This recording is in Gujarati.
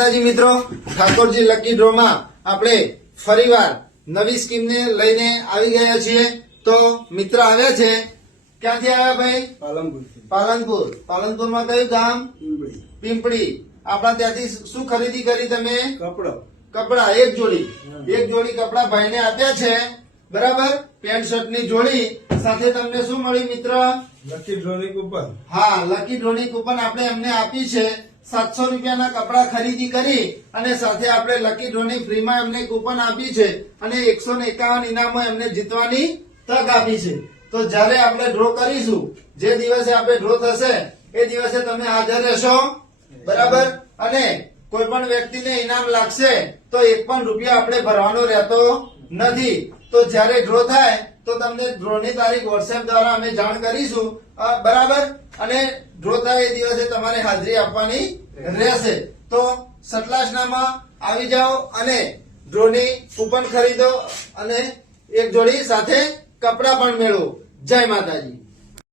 માતાજી મિત્રો, ઠાકોરજી લકી ડ્રો માં આપણે ફરીવાર નવી સ્કીમ ને લઈને આવી ગયા છીએ। તો મિત્ર આવ્યા છે, ક્યાંથી આવ્યા ભાઈ? પાલનપુર। પાલનપુરમાં કયું ગામ? પીંપળી। આપણા ત્યાંથી શું ખરીદી કરી તમે? કપડા એક જોડી કપડા ભાઈને આપ્યા છે, બરાબર? પેન્ટ શર્ટ ની જોડી સાથે તમને શું મળ્યું મિત્ર? લકી ડ્રોની કૂપન। હા, લકી ડ્રોની કૂપન આપણે એમને આપી છે। 700 રૂપિયાના કપડા ખરીદી કરી અને સાથે આપણે લકી ડ્રોની ફ્રીમાં એમને કૂપન આપી છે અને 151 ઇનામો એમને જીતવાની તક આપી છે। તો જ્યારે આપણે ડ્રો કરીશું, જે દિવસે આપણે ડ્રો થશે એ દિવસે તમે હાજર રહેશો, બરાબર? અને કોઈ પણ વ્યક્તિને ઇનામ લાગશે તો 1 પણ રૂપિયા આપણે ભરવાનો રહેતો નથી। તો જ્યારે ડ્રો થાય તો તમને ડ્રોની તારીખ વોટ્સએપ દ્વારા અમે જાણ કરીશું, બરાબર? અને ડ્રો થાય એ દિવસે તમારે હાજરી આપવાની રહેશે। તો સતલાસનામાં આવી જાઓ અને ડ્રોની કૂપન ખરીદો અને એક જોડી સાથે કપડા પણ મેળવો। જય માતાજી।